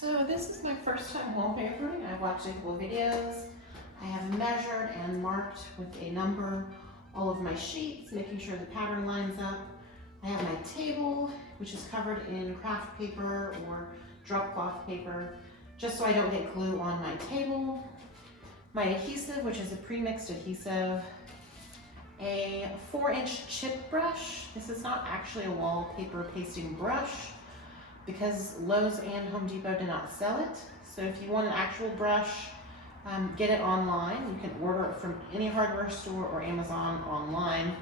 So this is my first time wallpapering. I've watched a couple of videos. I have measured and marked with a number all of my sheets, making sure the pattern lines up. I have my table, which is covered in craft paper or drop cloth paper, just so I don't get glue on my table. My adhesive, which is a pre-mixed adhesive. A 4-inch chip brush. This is not actually a wallpaper pasting brush because Lowe's and Home Depot do not sell it. So if you want an actual brush, get it online. You can order it from any hardware store or Amazon online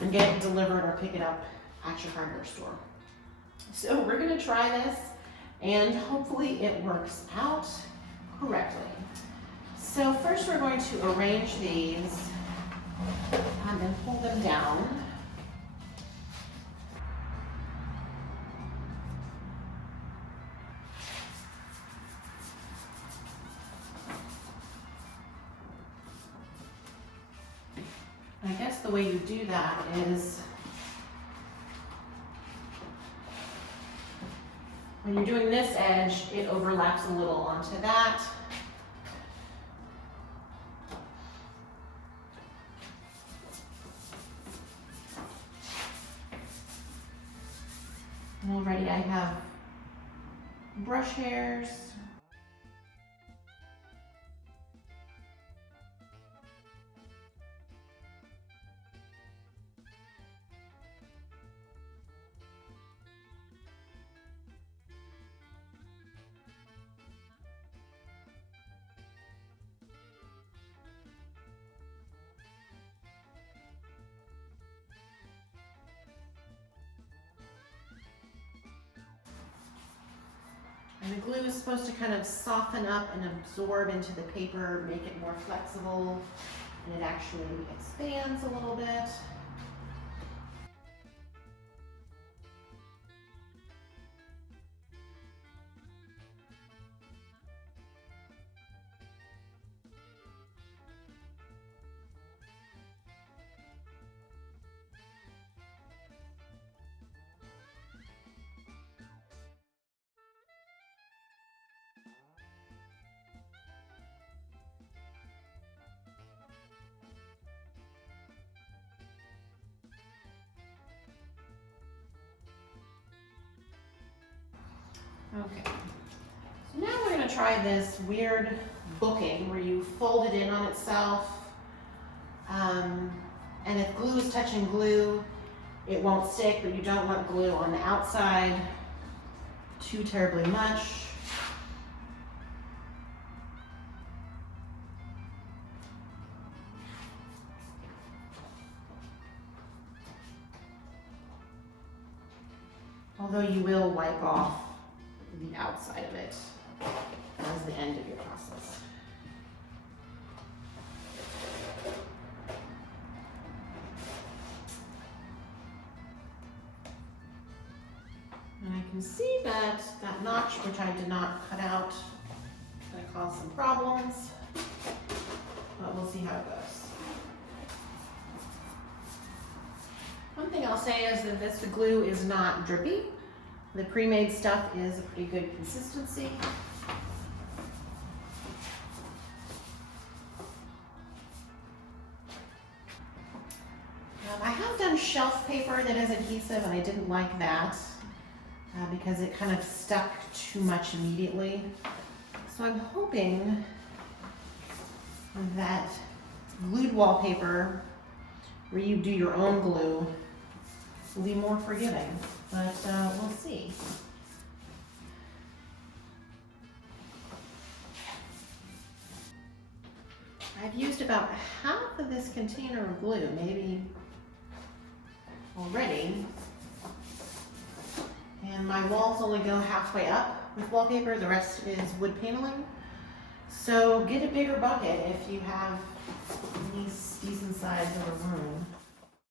and get it delivered or pick it up at your hardware store. So we're gonna try this and hopefully it works out correctly. So first we're going to arrange these and pull them down. I guess the way you do that is when you're doing this edge, it overlaps a little onto that. And already I have brush hairs. And the glue is supposed to kind of soften up and absorb into the paper, make it more flexible, and it actually expands a little bit. Okay, so now we're going to try this weird booking where you fold it in on itself, and if glue is touching glue, it won't stick, but you don't want glue on the outside too terribly much. Although you will wipe off the outside of it as the end of your process. And I can see that that notch, which I did not cut out, is going to cause some problems, but we'll see how it goes. One thing I'll say is that this glue is not drippy. The pre-made stuff is a pretty good consistency. I have done shelf paper that is adhesive and I didn't like that because it kind of stuck too much immediately. So I'm hoping that glued wallpaper, where you do your own glue, will be more forgiving, but we'll see. I've used about half of this container of glue, maybe already, and my walls only go halfway up with wallpaper, the rest is wood paneling. So get a bigger bucket if you have any decent size of a room.